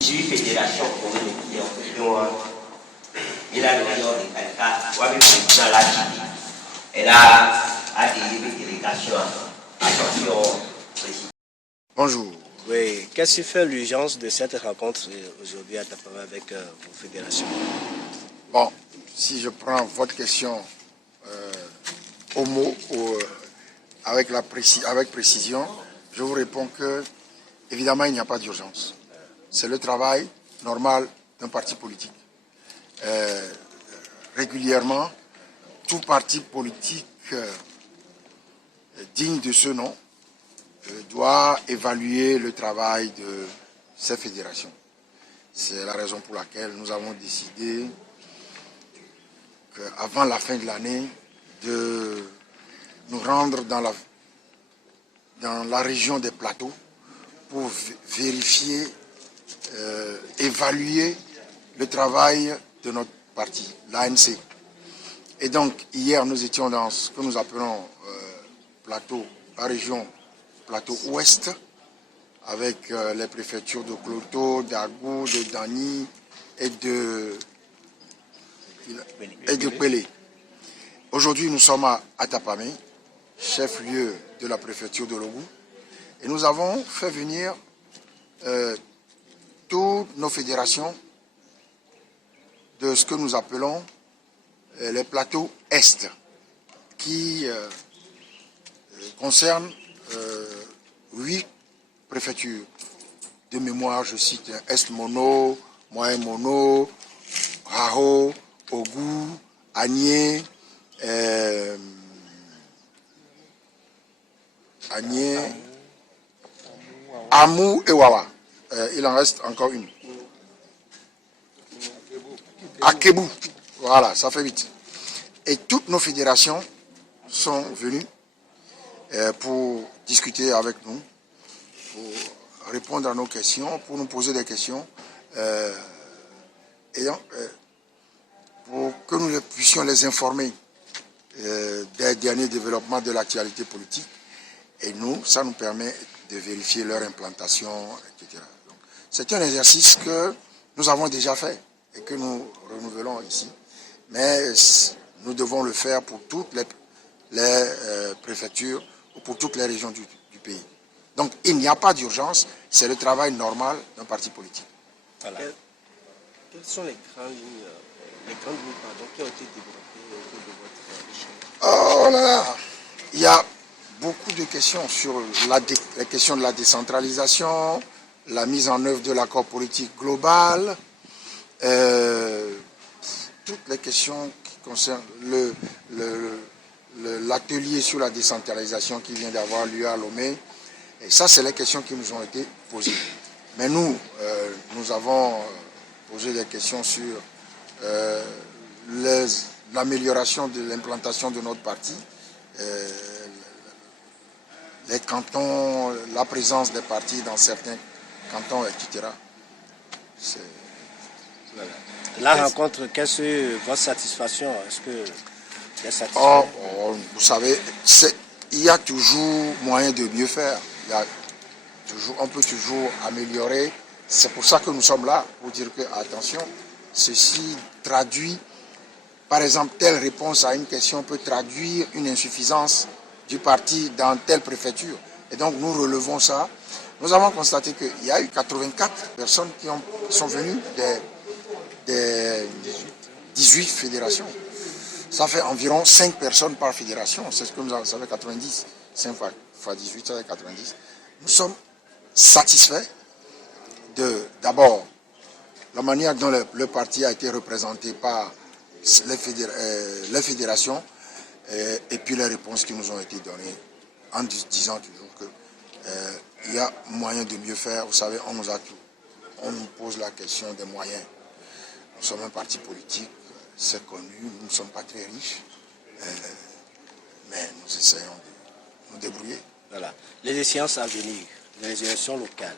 18 fédérations pour les clients. Il a le client de Kalka, ou avec le président Lachidi. Elle a des délégations à attention précise. Bonjour. Oui, qu'est-ce qui fait l'urgence de cette rencontre aujourd'hui à Tapama avec vos fédérations? Bon, si je prends votre question au mot, avec précision, je vous réponds que, évidemment, il n'y a pas d'urgence. C'est le travail normal d'un parti politique. Régulièrement, tout parti politique digne de ce nom doit évaluer le travail de ces fédérations. C'est la raison pour laquelle nous avons décidé qu'avant la fin de l'année, de nous rendre dans la région des plateaux pour vérifier, évaluer le travail de notre parti, l'ANC. Et donc, hier, nous étions dans ce que nous appelons plateau, la région plateau ouest, avec les préfectures de Kloto, d'Agou, de Dani et de Pelé. Aujourd'hui, nous sommes à Tapamé, chef-lieu de la préfecture de Logou, et nous avons fait venir toutes nos fédérations de ce que nous appelons les plateaux Est, qui concernent 8 préfectures. De mémoire, je cite Est Mono, Moyen Mono, Raho, Ogou, Agné, Amou et Wawa. Il en reste encore une. Akebou. Voilà, ça fait 8. Et toutes nos fédérations sont venues pour discuter avec nous, pour répondre à nos questions, pour nous poser des questions, pour que nous puissions les informer des derniers développements de l'actualité politique. Et nous, ça nous permet de vérifier leur implantation, etc. C'est un exercice que nous avons déjà fait et que nous renouvelons ici. Mais nous devons le faire pour toutes les préfectures ou pour toutes les régions du pays. Donc il n'y a pas d'urgence, c'est le travail normal d'un parti politique. Voilà. Quelles sont les grandes lignes, qui ont été développées au cours de votre échange? Oh là là, il y a beaucoup de questions sur les questions de la décentralisation, la mise en œuvre de l'accord politique global, toutes les questions qui concernent l'atelier sur la décentralisation qui vient d'avoir lieu à Lomé. Et ça, c'est les questions qui nous ont été posées. Mais nous, nous avons posé des questions sur l'amélioration de l'implantation de notre parti, les cantons, la présence des partis dans certains cantons, etc. Voilà. La rencontre, qu'est-ce que votre satisfaction? Est-ce que vous êtes satisfait? Vous savez, il y a toujours moyen de mieux faire. On peut toujours améliorer. C'est pour ça que nous sommes là, pour dire que, attention, ceci traduit, par exemple, telle réponse à une question peut traduire une insuffisance du parti dans telle préfecture. Et donc, nous relevons ça. Nous avons constaté qu'il y a eu 84 personnes qui sont venues des 18 fédérations. Ça fait environ 5 personnes par fédération. C'est ce que nous avons, ça fait 90. 5 fois 18, ça fait 90. Nous sommes satisfaits d'abord, la manière dont le parti a été représenté par les fédérations et puis les réponses qui nous ont été données en disant toujours qu'il y a moyen de mieux faire. Vous savez, on nous pose la question des moyens. Nous sommes un parti politique, c'est connu, nous ne sommes pas très riches, mais nous essayons de nous débrouiller. Voilà. Les échéances à venir, les élections locales,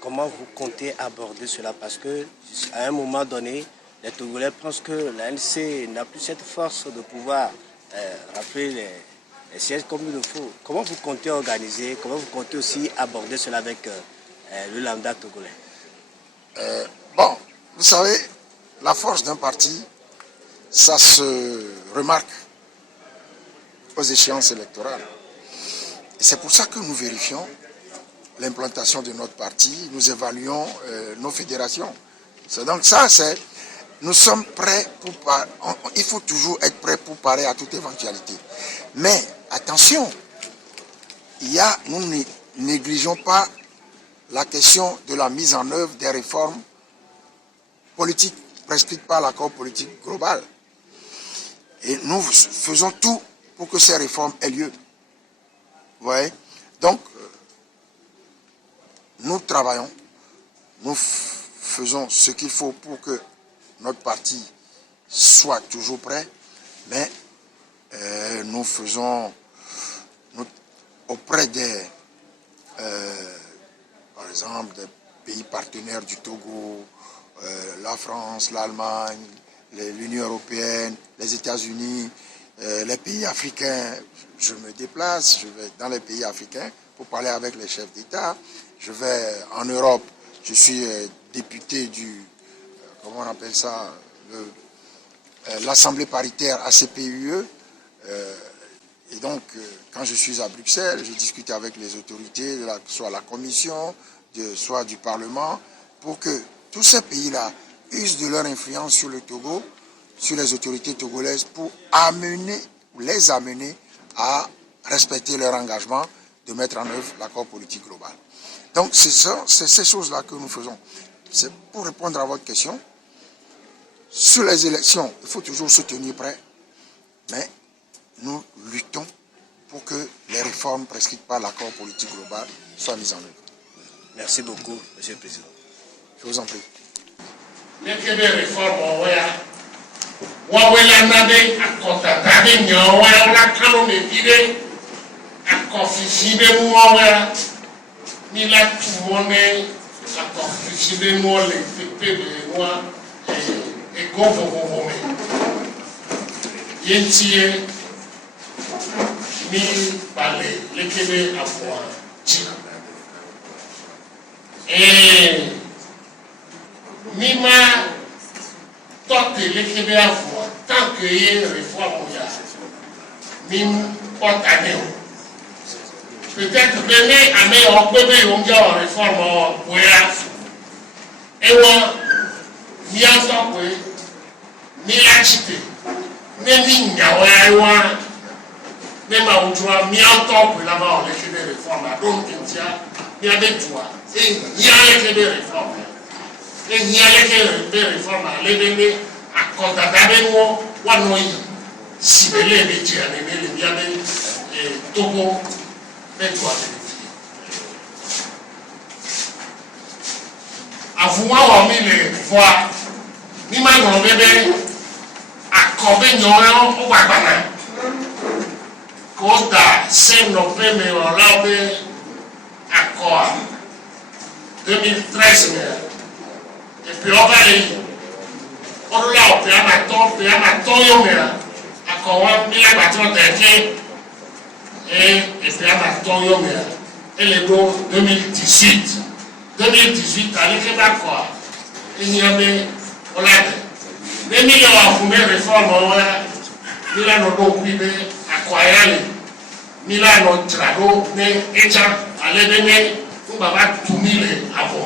comment vous comptez aborder cela? Parce que à un moment donné, les Togolais pensent que l'ANC n'a plus cette force de pouvoir rappeler les sièges comme il le faut. Comment vous comptez organiser, comment vous comptez aussi aborder cela avec le lambda togolais? Bon, vous savez, la force d'un parti, ça se remarque aux échéances électorales. Et c'est pour ça que nous vérifions l'implantation de notre parti, nous évaluons nos fédérations. Donc ça, nous sommes prêts il faut toujours être prêt pour parer à toute éventualité. Mais attention, nous ne négligeons pas la question de la mise en œuvre des réformes politiques prescrites par l'accord politique global. Et nous faisons tout pour que ces réformes aient lieu. Vous voyez? Donc, nous travaillons, nous faisons ce qu'il faut pour que notre parti soit toujours prêt, mais nous faisons auprès des, par exemple, des pays partenaires du Togo, la France, l'Allemagne, l'Union européenne, les États-Unis, les pays africains. Je me déplace, je vais dans les pays africains pour parler avec les chefs d'État. Je vais en Europe, je suis député du, comment on appelle ça, l'Assemblée paritaire ACP-UE. Et donc, quand je suis à Bruxelles, je discute avec les autorités, soit la Commission, soit du Parlement, pour que tous ces pays-là usent de leur influence sur le Togo, sur les autorités togolaises, pour les amener à respecter leur engagement de mettre en œuvre l'accord politique global. Donc, c'est ces choses-là que nous faisons. C'est pour répondre à votre question. Sur les élections, il faut toujours se tenir prêt, mais nous luttons pour que les réformes prescrites par l'accord politique global soient mises en œuvre. Merci beaucoup, Monsieur le Président. Je vous en prie. Ni balé l'équilibre à voir et ni ma tente l'équilibre à voir tant que y a réforme ni porte à néo peut-être venez à mes on peut bien on a réforme pour et moi ni en tant que ni la cité ni nyawa même à Oujoua, mi entend pour là-bas, on écrit des réformes, donc il y a des droits, et il y a des réformes, et il y a des réformes, les à condamner moi, ou à nous, si les métiers, les biens, les Togo, les droits de l'étude. À vous, on met les voix, ni mal on bébé, à combien nous on va banane. Koda c'est nos premiers orlabe accord 2013 et puis on va aller on l'a opéré à ton yomera accord on a bâtiment d'été et puis à ton yomera et les dos 2018 allez que d'accord il y avait on l'a les millions à foumer réforme on a il a nos dos privés akwayale mila no trado ne echa alebene mbaba tumile abo